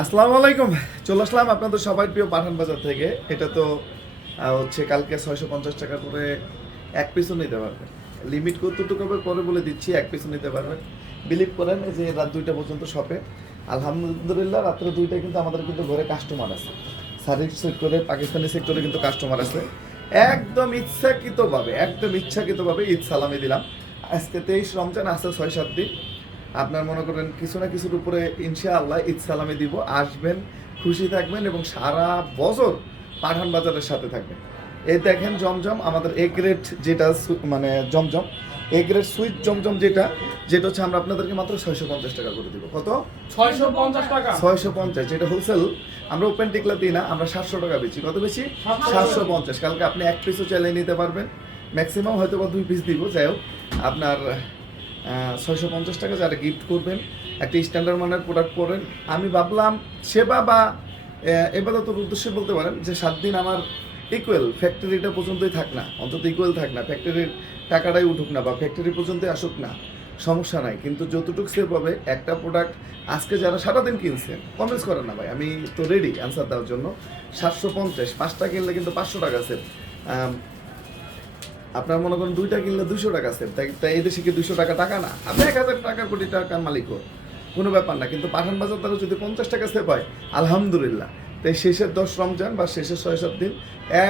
আসসালামু আলাইকুম। চলে আসলাম আপনাদের সবাই প্রিয় পাঠান বাজার থেকে। এটা তো হচ্ছে কালকে ছয়শো পঞ্চাশ টাকা করে এক পিসও নিতে পারবেন। লিমিট কতটুকু হবে পরে বলে দিচ্ছি, এক পিসও নিতে পারবেন। বিলিভ করেন যে রাত দুইটা পর্যন্ত শপে আলহামদুলিল্লাহ, রাত্রে দুইটায় কিন্তু আমাদের কিন্তু ঘরে কাস্টমার আছে। সার্ভিস সেক্টরে, পাকিস্তানি সেক্টরে কিন্তু কাস্টমার আছে। একদম ইচ্ছাকৃতভাবে একদম ইচ্ছাকৃতভাবে ঈদ সালামি দিলাম। আজকে তেইশ রমজান আছে ছয় সাত দিন। আপনার মনে করেন কিছু না কিছুর উপরে ইনশাআল্লাহ ঈদ সালামি দিব। আসবেন খুশি থাকবেন এবং সারা বছর পাঠান বাজারের সাথে থাকবেন। এই দেখেন জমজম আমাদের এ গ্রেড যেটা মানে জমজম এ গ্রেড সুইট জমজম যেটা যেটা হচ্ছে আমরা আপনাদেরকে মাত্র ছয়শো পঞ্চাশ টাকা করে দিব। কত? ছয়শো পঞ্চাশ টাকা। ছয়শো পঞ্চাশ যেটা হোলসেল আমরা ওপেন টিকলা দিই না আমরা সাতশো টাকা বেচি। কত বেশি সাতশো। পঞ্চাশ। কালকে আপনি এক পিসও চালিয়ে নিতে পারবেন। ম্যাক্সিমাম হয়তো বা দুই পিস দিব। যাই হোক আপনার ছয়শো পঞ্চাশ টাকা যারা গিফট করবেন, একটা স্ট্যান্ডার্ড মানের প্রোডাক্ট করেন আমি ভাবলাম সেবা বা এবাদতের উদ্দেশ্যে বলতে পারেন যে সাত দিন আমার ইকুয়াল ফ্যাক্টরিটা পর্যন্তই থাক না, অন্তত ইকুয়াল থাক না ফ্যাক্টরির টাকাটাই উঠুক না বা ফ্যাক্টরি পর্যন্তই আসুক না, সমস্যা নাই। কিন্তু যতটুকু সেভ হবে, একটা প্রোডাক্ট আজকে যারা সারাদিন কিনছেন কমেন্টস করেন না ভাই, আমি তো রেডি অ্যান্সার দেওয়ার জন্য। সাতশো পঞ্চাশ, পাঁচটা কিনলে কিন্তু পাঁচশো টাকা সেভ আপনার মনে করেন দুইটা কিনলে দুশো টাকা সেভ তাই তাই এই দেশে কি দুশো টাকা টাকা না? আপনি এক হাজার টাকা কোটি টাকার মালিক কোনো ব্যাপার না। কিন্তু পাঠান বাজার দ্বারা যদি পঞ্চাশ টাকা সেভ হয়, আলহামদুলিল্লাহ। তাই শেষের দশ রমজান বা শেষের ছয় সাত দিন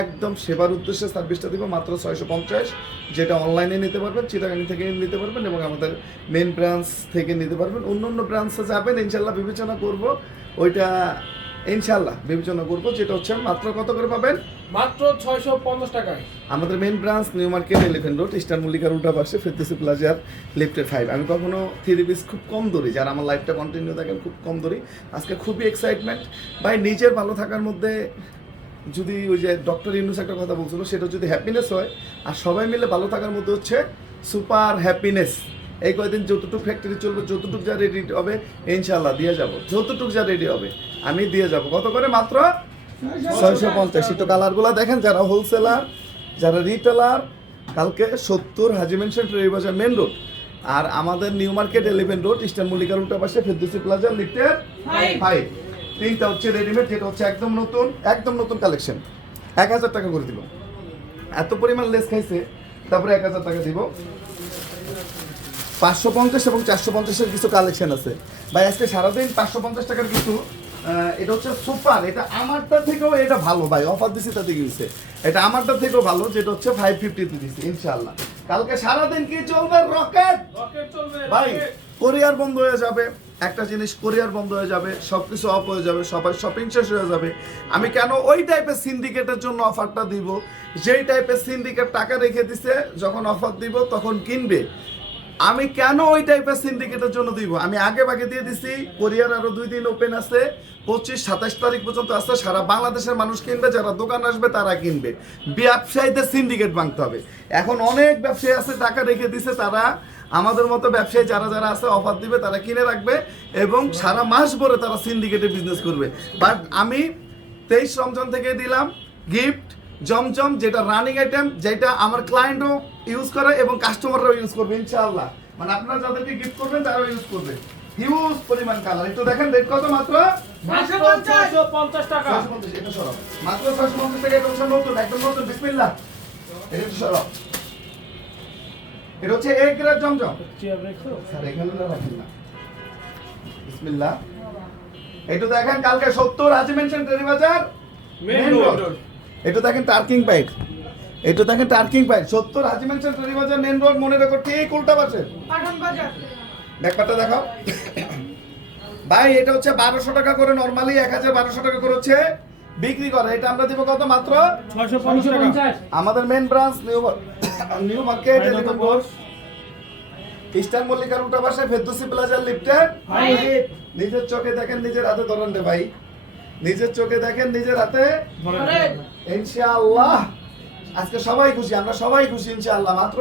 একদম সেবার উদ্দেশ্যে সার্ভিসটা দিব মাত্র ছয়শো পঞ্চাশ, যেটা অনলাইনে নিতে পারবেন চিটাগানি থেকে নিতে পারবেন এবং আমাদের মেন ব্রাঞ্চ থেকে নিতে পারবেন। অন্য অন্য ব্রাঞ্চে যাবেন, ইনশাল্লাহ বিবেচনা করব। ওইটা ইনশাল্লাহ বিবেচনা করব যেটা হচ্ছে মাত্র কত করে পাবেন? মাত্র ছয়শো পঞ্চাশ টাকায়। আমাদের main branch New Market Elephant Road Eastern মল্লিকার উল্টা পাশে ফেরদৌসি প্লাজার লিফটের ফাইভ আমি কখনো থ্রি পিস খুব কম ধরি যারা আমার লাইফটা কন্টিনিউ থাকেন খুব কম ধরি। আজকে খুবই এক্সাইটমেন্ট ভাই নিজের ভালো থাকার মধ্যে যদি ওই যে ডক্টর ইউনুস একটা কথা বলছিল সেটা যদি হ্যাপিনেস হয় আর সবাই মিলে ভালো থাকার মধ্যে হচ্ছে সুপার হ্যাপিনেস এই কয়েকদিন যতটুকু ফ্যাক্টরি চলবে যতটুকু যা রেডি হবে ইনশাল্লাহ দিয়ে যাব। যতটুকু যা রেডি হবে আমি দিয়ে যাব। কত করে মাত্র? ছয়শো পঞ্চাশ। একটু কালারগুলো দেখেন যারা হোলসেলার যারা রিটেলার কালকে সত্তর হাজি মেনশন বাজার মেন রোড আর আমাদের New Market Elephant Road Eastern মল্লিকার উল্টা পাশে ফেরদৌসি প্লাজা লিফটের ফাইভ তিনটা হচ্ছে রেডিমেড যেটা হচ্ছে একদম নতুন একদম নতুন কালেকশন এক হাজার টাকা করে দিব। এত পরিমাণ লেস খাইছে তারপরে এক হাজার টাকা দিব। পাঁচশো পঞ্চাশ এবং চারশো পঞ্চাশের কিছু কালেকশন আছে। ভাই আজকে সারাদিন পাঁচশো পঞ্চাশ টাকার কিছু এটা হচ্ছে সুপার এটা আমারটা থেকেও এটা ভালো ভাই অফার দিছি তাতে কিনছে এটা আমারটা থেকেও ভালো যেটা হচ্ছে ফাইভ ফিফটিতে দিছি ইনশাল্লাহ কালকে সারাদিন কি চলবে? রকেট রকেট ভাই কোরিয়ার বন্ধ হয়ে যাবে একটা জিনিস কোরিয়ার বন্ধ হয়ে যাবে সব কিছু অফ হয়ে যাবে সবাই শপিং শেষ হয়ে যাবে। আমি কেন ওই টাইপের সিন্ডিকেটের জন্য অফারটা দিব? যেই টাইপের সিন্ডিকেট টাকা রেখে দিছে যখন অফার দিব তখন কিনবে। আমি কেন ওই টাইপের সিন্ডিকেটের জন্য দিব? আমি আগে ভাগে দিয়ে দিছি, কোরিয়ার আরও দুই দিন ওপেন আছে, পঁচিশ, সাতাশ তারিখ পর্যন্ত আছে, সারা বাংলাদেশের মানুষ কিনবে, যারা দোকান আসবে তারা কিনবে। ব্যবসায়ীদের সিন্ডিকেট ভাঙতে হবে। এখন অনেক ব্যবসায়ী আছে, টাকা রেখে দিছে তারা। আমাদের মতো ব্যবসায়ী যারা যারা আছে, অফার দিবে, তারা কিনে রাখবে এবং সারা মাস ভরে তারা সিন্ডিকেটে বিজনেস করবে। বাট আমি তেইশ রমজান থেকে দিলাম গিফট জমজম, যেটা রানিং আইটেম যেটা আমার ক্লায়েন্টও ইউজ করে এবং কাস্টমাররাও ইউজ করবে ইনশাআল্লাহ। মানে আপনারা যাদেরকে গিফট করবেন তারাও ইউজ করবে। হিউজ পরিমাণ কালার একটু দেখেন রেট কত মাত্র? মাত্র ছয়শো পঞ্চাশ টাকা এটা সরব মাত্র 650 টাকা এটা হচ্ছে নতুন একদম নতুন বিসমিল্লাহ। এটা হচ্ছে সরব এটা হচ্ছে এক গ্রেড জমজম। স্যার এখানে রাখেন না। বিসমিল্লাহ। একটু দেখেন কালকে 70 আজি মেনশন টেরি বাজার। মেন রোড একটু দেখেন টার্কিং পাইপ একটু দেখেন টার্কিং পাইপ 70 হাজি মেনশন টেরি বাজার মেন রোড মনে রেখো ঠিক উল্টা পাশে। ব্যাপারটা দেখাও। ভাই এটা হচ্ছে বারোশো টাকা করে নর্মালি এক হাজার বারোশো টাকা করে হচ্ছে বিক্রি করে। এটা আমরা দিব কত মাত্র? ছয়শো পঞ্চাশ টাকা। আমাদের main branch New New Market Eastern মল্লিকার উল্টা পাশে ফেরদৌসি প্লাজার Five. নিজের চোখে দেখেন নিজের হাতে ধরেন রে ভাই। নিজের চোখে দেখেন নিজের হাতে ইনশাআল্লাহ। আজকে সবাই খুশি আমরা সবাই খুশি ইনশাআল্লাহ মাত্র।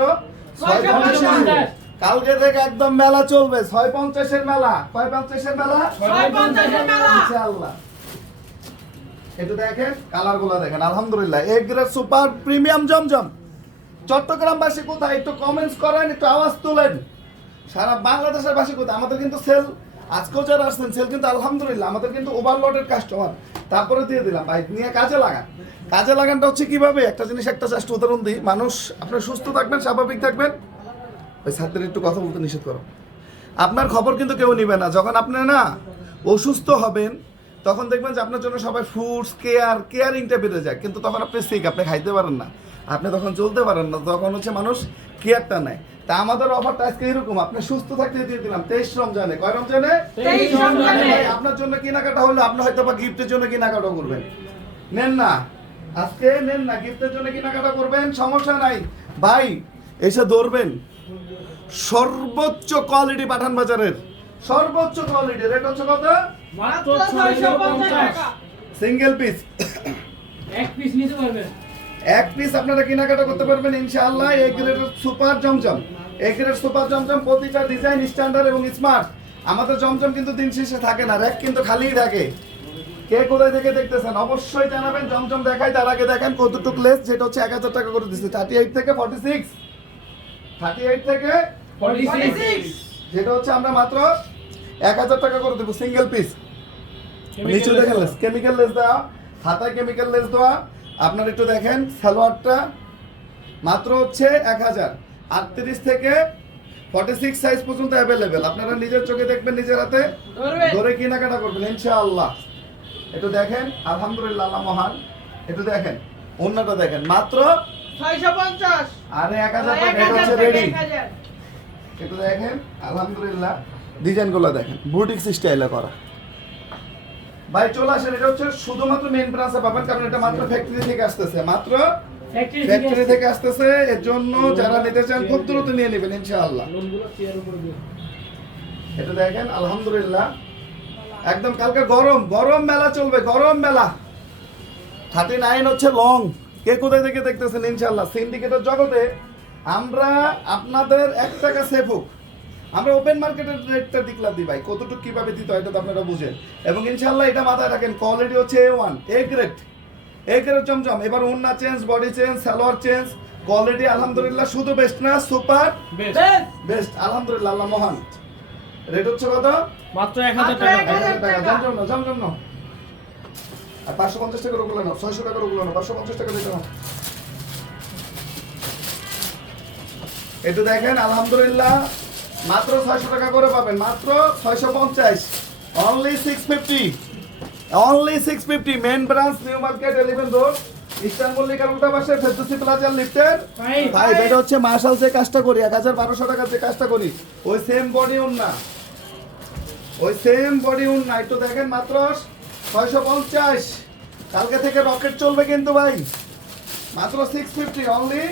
কালকে থেকে একদম মেলা চলবে ছয় পঞ্চাশের মেলা। ছয় পঞ্চাশের মেলা? ছয় পঞ্চাশের মেলা। ইনশাআল্লাহ। একটু দেখেন কালারগুলা দেখেন আলহামদুলিল্লাহ। এক গ্রেড সুপার প্রিমিয়াম জমজম। চট্টগ্রামবাসী কোথায়? একটু কমেন্টস করেন একটু আওয়াজ তোলেন। সারা বাংলাদেশের বাসী কোথায়? আমাদের কিন্তু সেল আজকেও যারা আসছেন সেল কিন্তু আলহামদুলিল্লাহ আমাদের কিন্তু ওভারলোডের কাস্টমার তারপরে দিয়ে দিলাম বাইক নিয়ে কাজে লাগান। কাজে লাগানটা হচ্ছে কীভাবে? একটা জিনিস, একটা জাস্ট উদাহরণ দিই। মানুষ আপনার সুস্থ থাকবেন, স্বাভাবিক থাকবেন। ওই ছাত্রের একটু কথা বলতে নিষেধ করো। আপনার খবর কিন্তু কেউ নিবে না। যখন আপনি না অসুস্থ হবেন, তখন দেখবেন যে আপনার জন্য সবাই ফুডস কেয়ার কেয়ারিংটা বেড়ে যায়। কিন্তু তখন আপনি সিক আপনি খাইতে পারেন না। আপনি তখন চলতে পারেন না তখন হচ্ছে মানুষ কেয়ারটা নেয়। তা আমাদের অফারটা আজকে এরকম আপনি সুস্থ থাকতে দিয়ে দিলাম তেইশ রমজানে কয় রমজানে? আপনার জন্য কেনাকাটা হলে আপনি হয়তো বা গিফটের জন্য কেনাকাটা করবেন। নেন না আজকে নেন না গিফটের জন্য কেনাকাটা করবেন সমস্যা নাই। ভাই এসে ধরবেন সর্বোচ্চ কোয়ালিটি পাঠান বাজারের। সর্বোচ্চ কোয়ালিটি রেট হচ্ছে কত? সিঙ্গেল পিস এক পিস নিতে পারবেন। এক পিস আপনারা কেনাকাটা করতে পারবেন ইনশাআল্লাহ। এই গ্রেডের সুপার জমজম। এই গ্রেডের সুপার জমজম প্রতিটা ডিজাইন স্ট্যান্ডার্ড এবং স্মার্ট আমাদের জমজম কিন্তু দিন শেষে থাকে না র্যাক কিন্তু খালিই থাকে। কে কোথায় থেকে দেখতেছেন? অবশ্যই জানাবেন জমজম দেখাই তার আগে দেখেন কতটুক লেস যেটা হচ্ছে এক হাজার টাকা করে দিচ্ছে। থার্টি এইট থেকে ফর্টি সিক্স থার্টি এইট থেকে 46 যেটা হচ্ছে আমরা মাত্র এক হাজার টাকা করে দেবো সিঙ্গেল পিস নিচে দেখেন লেস কেমিক্যাল লেস দেওয়া হাতায় কেমিক্যাল লেস দেওয়া। আপনার একটু দেখেন সালোয়ারটা মাত্র হচ্ছে এক হাজার। আটত্রিশ থেকে ফর্টি সিক্স সাইজ পর্যন্ত অ্যাভেলেবেল আপনারা নিজের চোখে দেখবেন নিজের হাতে ধরে কেনাকাটা করবেন ইনশাআল্লাহ। একটু দেখেন আলহামদুলিল্লাহ আল্লাহ মহান। একটু দেখেন অন্যটা দেখেন মাত্র ছয়শো পঞ্চাশ। আরে এক হাজার টাকা এটা হচ্ছে রেডি একটু দেখেন আলহামদুলিল্লাহ। ডিজাইনগুলো দেখেন বুটিক স্টাইলে করা। ভাই চলে আসেন এটা হচ্ছে শুধুমাত্র মেইন ব্রাঞ্চে পাবেন কারণ এটা মাত্র ফ্যাক্টরি থেকে আসতেছে মাত্র ফ্যাক্টরি থেকে আসতেছে এর জন্য যারা নিতে চান খুব দ্রুত নিয়ে নেবেন ইনশাআল্লাহ। এটা দেখেন আলহামদুলিল্লাহ। একদম কালকে গরম গরম মেলা চলবে গরম মেলা। থার্টি নাইন হচ্ছে লং কে কোথায় থেকে দেখতেছেন ইনশাল্লাহ সিন্ডিকেটের জগতে আমরা আপনাদের এক টাকা সেভ হোক। আমরা ওপেন মার্কেটের রেটটা দিকলা দিই ভাই কতটুকু কীভাবে দিতে হয় এটা তো আপনারা বুঝেন। এবং ইনশাল্লাহ এটা মাথায় রাখেন কোয়ালিটি হচ্ছে A one A grade A grade chamcham. এবার ওন্না change body change salwar change quality আলহামদুলিল্লাহ শুধু বেস্ট না সুপার বেশ বেস্ট আলহামদুলিল্লাহ আল্লাহ মহান। রেট হচ্ছে কত? মাত্র এক হাজার টাকা। জমজম না জমজম না আর পাঁচশো পঞ্চাশ টাকার ওগুলো না ছয়শো টাকার ওগুলো না পাঁচশো পঞ্চাশ টাকা দিতে হবে একটু দেখেন আলহামদুলিল্লাহ মাত্র ছয়শো টাকা করে পাবেন মাত্র ছয়শো পঞ্চাশ। Only six fifty only six fifty main branch New Market Elephant Road Eastern মল্লিকার উল্টা পাশে ফেরদৌসি প্লাজার লিফটের ভাই ভাই এটা হচ্ছে মার্শাল যে কাজটা করি এক হাজার বারোশো টাকার যে কাজটা করি ওই সেম বডি না। ওই সেম বডি না একটু দেখেন মাত্র ছয়শো পঞ্চাশ। কালকে থেকে রকেট চলবে কিন্তু ভাই। মাত্র সিক্স ফিফটি অনলি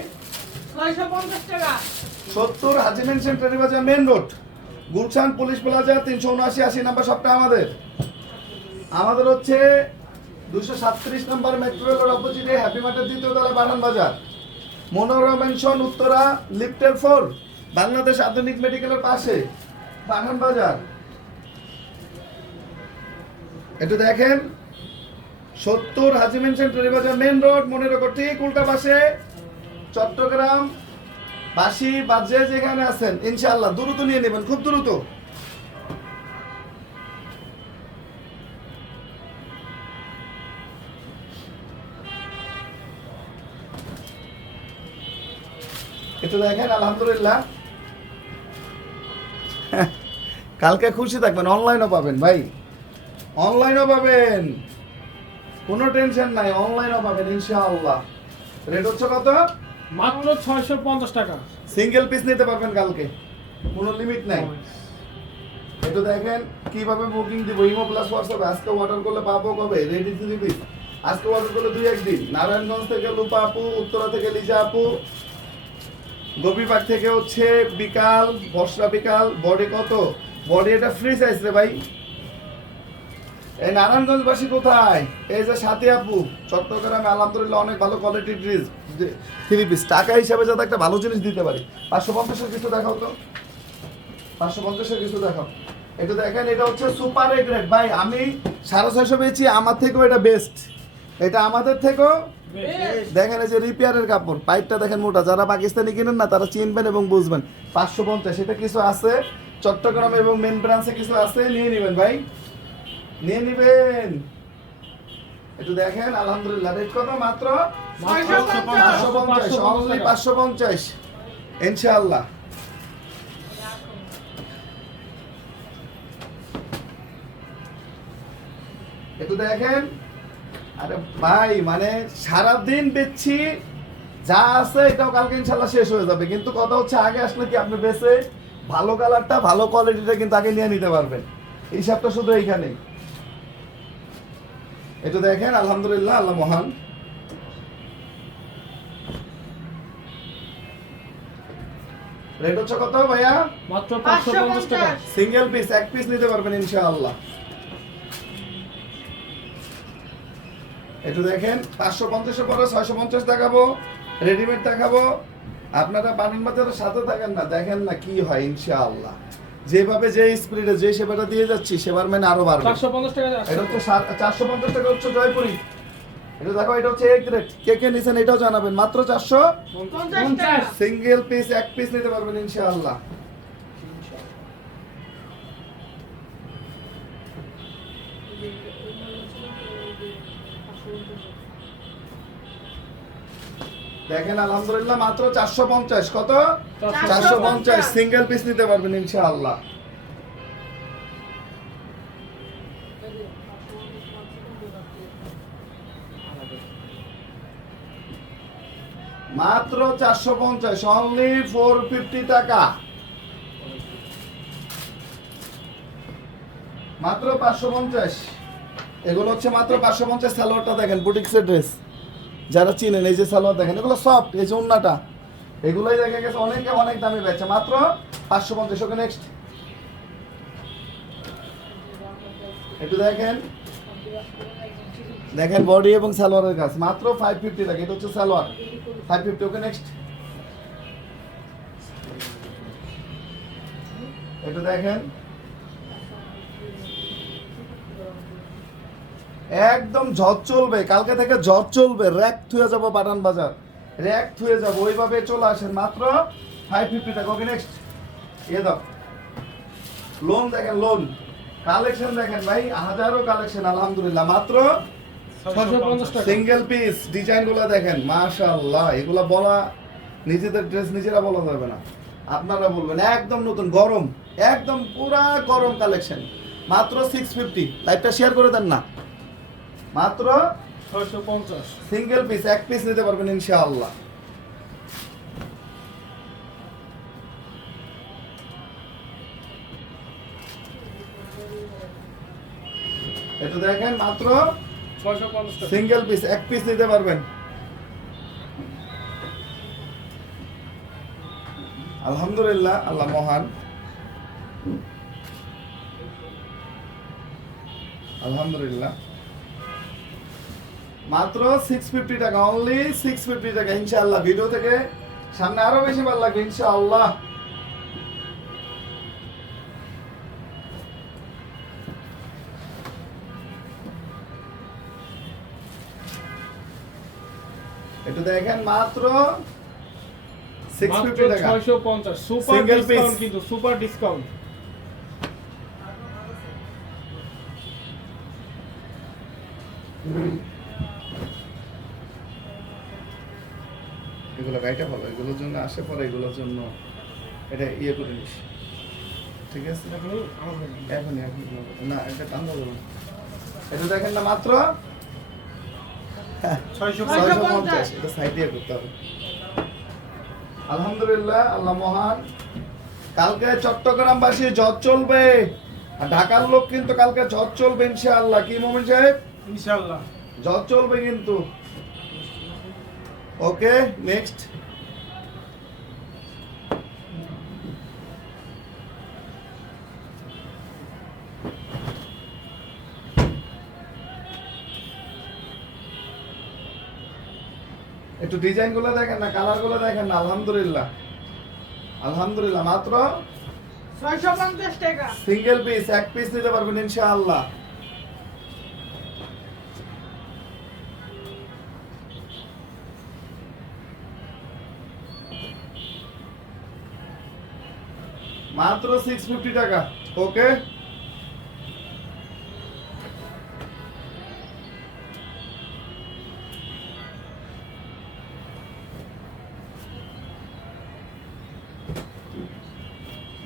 ছয়শো পঞ্চাশ টাকা। সত্তর Haji Mansion Teribazar main road, Gulshan Police Plaza তিনশো উনআশি আশি নাম্বার সবটা আমাদের। আমাদের হচ্ছে দুশো সাতত্রিশ নম্বর মেট্রো রেলের অপোজিটে হ্যাপি মার্টের দ্বিতীয় তলা বানান বাজার। মনোরমা মেনশন উত্তরা লিফটের ফোর বাংলাদেশ আধুনিক মেডিকেলের পাশে বানান বাজার। একটু দেখেন, সত্তর Haji Mansion Teribazar main road, মনে রাখো ঠিক উল্টা পাশে চট্টগ্রাম বাসি বা যেখানে আছেন, ইনশাআল্লাহ, দ্রুত নিয়ে নেবেন, খুব দ্রুত। একটু দেখেন, আলহামদুলিল্লাহ। কালকে খুশি থাকবেন অনলাইনও পাবেন, ভাই। অনলাইনও পাবেন। কোনো টেনশন নাই অনলাইনও পাবেন, ইনশাআল্লাহ। রেট হচ্ছে কত? মাত্র ছয়শো পঞ্চাশ টাকা। সিঙ্গেল পিস নিতে পারবেন কালকে। কোনো লিমিট নাই। এটা দেখেন কীভাবে বুকিং দিব। ইমো প্লাস হোয়াটসঅ্যাপ আজকে অর্ডার করলে পাবো কবে? রেডি থ্রি পিস আজকে অর্ডার করলে দুই একদিন। নারায়ণগঞ্জ থেকে লুপা আপু উত্তরা থেকে লিজা আপু। গোপীপাট থেকে হচ্ছে বিকাল বর্ষা বিকাল। বডি কত? বডি এটা ফ্রি সাইজ রে ভাই। এই নারায়ণগঞ্জবাসী কোথায়? এই যে সাথী আপু চট্টগ্রামে আলহামদুলিল্লাহ অনেক ভালো কোয়ালিটির ড্রেস থ্রি পিস টাকা হিসাবে যাতে একটা ভালো জিনিস দিতে পারি। পাঁচশো পঞ্চাশের কিছু দেখাও তো। পাঁচশো পঞ্চাশের কিছু দেখাও। একটু দেখেন এটা হচ্ছে সুপার এ গ্রেড ভাই আমি সাড়ে ছয়শো পেয়েছি আমার থেকেও এটা বেস্ট এটা আমাদের থেকেও দেখেন এই যে রিপেয়ারের কাপড়। পাইপটা দেখেন মোটা। যারা পাকিস্তানি কিনেন না তারা চিনবেন এবং বুঝবেন। পাঁচশো পঞ্চাশ এটা কিছু আছে। চট্টগ্রাম এবং মেন ব্রাঞ্চে কিছু আছে নিয়ে নেবেন ভাই। নিয়ে নেবেন। একটু দেখেন আলহামদুলিল্লাহ রেট কত মাত্র? পাঁচশো পঞ্চাশ অনলি পাঁচশো পঞ্চাশ। ইনশাআল্লাহ। একটু দেখেন। আরে ভাই মানে সারা দিন বেচছি যা আছে এটাও কালকে ইনশাল্লাহ শেষ হয়ে যাবে। কিন্তু কথা হচ্ছে আগে আসলে কি আপনি বেচে ভালো কালারটা ভালো কোয়ালিটিটা কিন্তু আগে নিয়ে নিতে পারবেন। এই হিসাবটা শুধু এইখানেই। একটু দেখেন আলহামদুলিল্লাহ আল্লাহ মহান। রেট হচ্ছে কত ভাইয়া? মাত্র পাঁচশো পাঁচশো পঞ্চাশ। টাকা সিঙ্গেল পিস এক পিস নিতে পারবেন ইনশাআল্লাহ। একটু দেখেন পাঁচশো পঞ্চাশের পরে ছয়শো পঞ্চাশ দেখাবো রেডিমেড দেখাবো। আপনারা বানিন বাজারের সাথে থাকেন না দেখেন না কি হয় ইনশাআল্লাহ। যেভাবে যে স্পিডে যে সেবাটা দিয়ে যাচ্ছি সেবার মানে আরও বাড়বে। চারশো পঞ্চাশ টাকা এটা হচ্ছে চারশো পঞ্চাশ টাকা হচ্ছে জয়পুরি। এটা দেখো এটা হচ্ছে এক রেট কে কে নিছেন এটাও জানাবেন। মাত্র চারশো? পঞ্চাশ। টাকা সিঙ্গেল পিস এক পিস নিতে পারবেন ইনশাআল্লাহ। দেখেন আলহামদুলিল্লাহ মাত্র চারশো পঞ্চাশ। কত? চারশো পঞ্চাশ। সিঙ্গেল পিস নিতে পারবেন ইনশাআল্লাহ। মাত্র চারশো পঞ্চাশ অনলি ফোর ফিফটি টাকা। মাত্র পাঁচশো পঞ্চাশ। এগুলো হচ্ছে মাত্র পাঁচশো পঞ্চাশ সালোয়ারটা দেখেন বুটিক্সের ড্রেস যারা চিনেন, এই যে সালোয়ার দেখেন, এগুলো সফট এই যে উন্নাটা, এগুলোই দেখা গেছে অনেকে অনেক দামে বেচে। মাত্র পাঁচশো পঞ্চাশ ওকে নেক্সট একটু দেখেন। দেখেন বডি এবং সালোয়ারের কাজ। মাত্র ফাইভ ফিফটি টাকা, এটা হচ্ছে salwar. Five fifty okay next একটু দেখেন। একদম ঝড় চলবে কালকে থেকে ঝড় চলবে র্যাক থুয়ে যাব বাটান বাজার। র্যাক থুয়ে যাব ওইভাবে চলে আসেন মাত্র ফাইভ ফিফটি টাকা ওকে নেক্সট এ দাও। লোন দেখেন লোন কালেকশন দেখেন ভাই হাজারো কালেকশন আলহামদুলিল্লাহ। মাত্র সিঙ্গেল পিস ডিজাইনগুলো দেখেন মাশাআল্লাহ। এগুলো বলা নিজেদের ড্রেস নিজেরা বলা যাবে না। আপনারা বলবেন একদম নতুন গরম। একদম পুরা গরম কালেকশন মাত্র সিক্স ফিফটি লাইভটা শেয়ার করে দেন না। মাত্র ছয়শো পঞ্চাশ। সিঙ্গেল পিস এক পিস নিতে পারবেন ইনশাআল্লাহ। এটা দেখেন মাত্র সিঙ্গেল পিস এক পিস নিতে পারবেন। আলহামদুলিল্লাহ আল্লাহ মহান। আলহামদুলিল্লাহ। মাত্র সিক্স ফিফটি টাকা অনলি সিক্স ফিফটি টাকা ইনশাআল্লাহ। ভিডিও থেকে সামনে আরও বেশি ভালো লাগবে ইনশাআল্লাহ। একটু দেখেন মাত্র টাকা। সুপার ডিসকাউন্ট কিন্তু সুপার ডিসকাউন্ট এগুলো গাড়িটা ভালো এগুলোর জন্য আসে পরে এগুলোর জন্য এটা ইয়ে করে নিস। ঠিক আছে? এখনই এখনই না এটা টান দেবো এটা দেখেন না মাত্র? ছয়শো ছয়শো ছয়শো পঞ্চাশ। পঞ্চাশ। এটা সাইড দিয়ে করতে হবে। আলহামদুলিল্লাহ আল্লাহ মহান। কালকে চট্টগ্রামবাসী ঝড় চলবে। আর ঢাকার লোক কিন্তু কালকে ঝড় চলবে ইনশাআল্লাহ। কি মোমেন সাহেব? ইনশাল্লাহ ঝড় চলবে কিন্তু। ওকে নেক্সট একটু ডিজাইনগুলো দেখেন না কালারগুলো দেখেন না আলহামদুলিল্লাহ। আলহামদুলিল্লাহ মাত্র ছয়শো পঞ্চাশ টাকা। সিঙ্গেল পিস এক পিস নিতে পারবেন ইনশাআল্লাহ। মাত্র সিক্স ফিফটি টাকা ওকে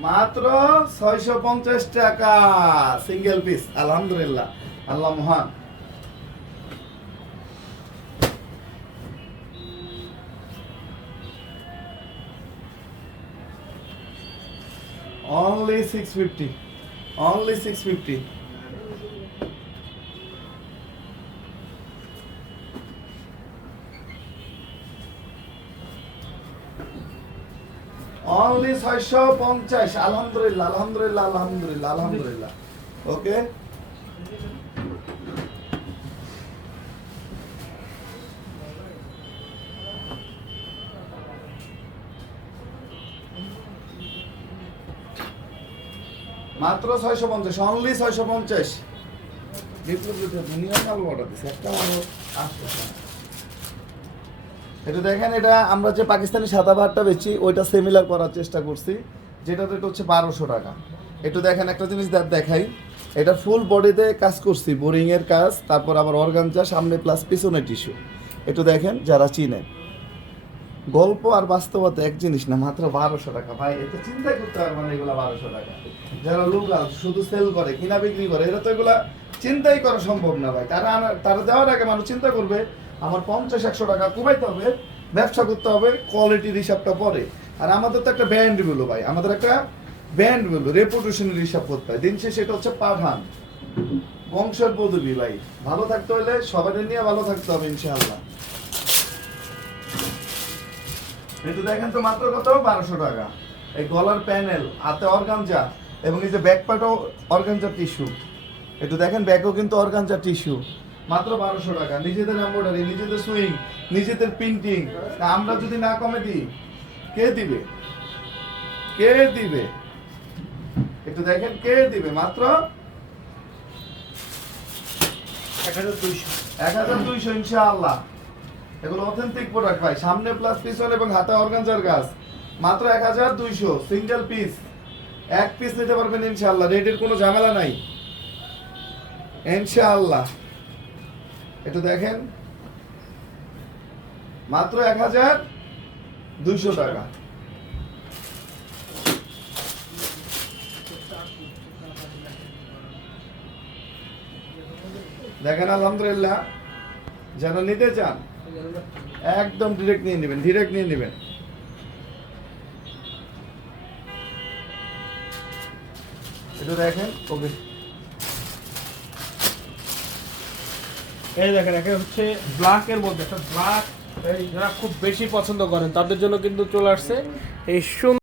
মাত্র ছয়শো পঞ্চাশ টাকা সিঙ্গেল পিস আলহামদুলিল্লাহ আল্লাহ মহান। Only 650. Only 650. Only 650 আলহামদুলিল্লাহ আলহামদুলিল্লাহ আলহামদুলিল্লাহ আলহামদুলিল্লাহ ওকে মাত্র ছয়শো পঞ্চাশ অনলি ছয়শো পঞ্চাশ। দুনিয়া মাল অর্ডার দিচ্ছে একটা আসতেছে এটা দেখেন, এটা আমরা যে পাকিস্তানি সাদা ভাতটা বেচি, ওইটা সিমিলার করার চেষ্টা করছি যেটা রেট হচ্ছে বারোশো টাকা। একটু দেখেন, একটা জিনিস দেখাই। এটা ফুল বডিতে কাজ করছি, বোরিংয়ের কাজ, তারপর আবার অর্গান অর্গানজা সামনে প্লাস পিছনে টিস্যু একটু দেখেন, যারা চিনে গল্প আর বাস্তবতা এক জিনিস না, মাত্র বারোশো টাকা। ভাই, এত চিন্তাই করতে পারবে না এগুলো বারোশো টাকা। যারা লোকাল শুধু সেল করে, কিনা বিক্রি করে, এরা তো এগুলা চিন্তাই করা সম্ভব না, ভাই। তারা তারা দেওয়ার আগে মানুষ চিন্তা করবে, আমার পঞ্চাশ, একশো টাকা কুবাইতে হবে, ব্যবসা করতে হবে কোয়ালিটির হিসাবটা পরে। আর আমাদের তো একটা ব্যান্ডগুলো ভাই। আমাদের একটা ব্যান্ডগুলো রেপুটেশনের হিসাব করতে হয়। দিন শেষে এটা হচ্ছে পাঠান। বংশের পদবী, ভাই। ভালো থাকতে হলে সবাই নিয়ে ভালো থাকতে হবে, ইনশাআল্লাহ। কিন্তু দেখেন তো মাত্র কত? বারোশো টাকা। এই গলার প্যানেল হাতে অর্গানজা এবং এই যে ব্যাক পার্টও অর্গানজা টিস্যু। একটু দেখেন ব্যাকও কিন্তু অর্গানজা টিস্যু। মাত্র বারোশো টাকা। নিজেদের এম্বয়ডারি নিজেদের সুইং নিজেদের প্রিন্টিং। আমরা যদি না কমে দিই কে দিবে? কে দিবে? একটু দেখেন কে দিবে? মাত্র এক হাজার দুইশো। এক হাজার দুইশো ইনশাআল্লাহ। এগুলো অথেন্টিক প্রোডাক্ট ভাই। সামনে প্লাস পিছন এবং হাতে অর্গানজার গাছ। মাত্র এক হাজার দুইশো। সিঙ্গেল পিস এক পিস নিতে পারবেন ইনশাআল্লাহ। রেটের কোনো ঝামেলা নাই। ইনশাআল্লাহ। একটু দেখেন। মাত্র এক হাজার দুইশো টাকা। দেখেন, আলহামদুলিল্লাহ। যারা নিতে চান। একদম ডিরেক্ট নিয়ে নেবেন ডিরেক্ট নিয়ে নেবেন। এটা দেখেন ওকে এই দেখেন, একে হচ্ছে ব্ল্যাক এর মধ্যে, একটা ব্ল্যাক যারা খুব বেশি পছন্দ করেন, তাদের জন্য কিন্তু চলে আসছে এই সুন্দর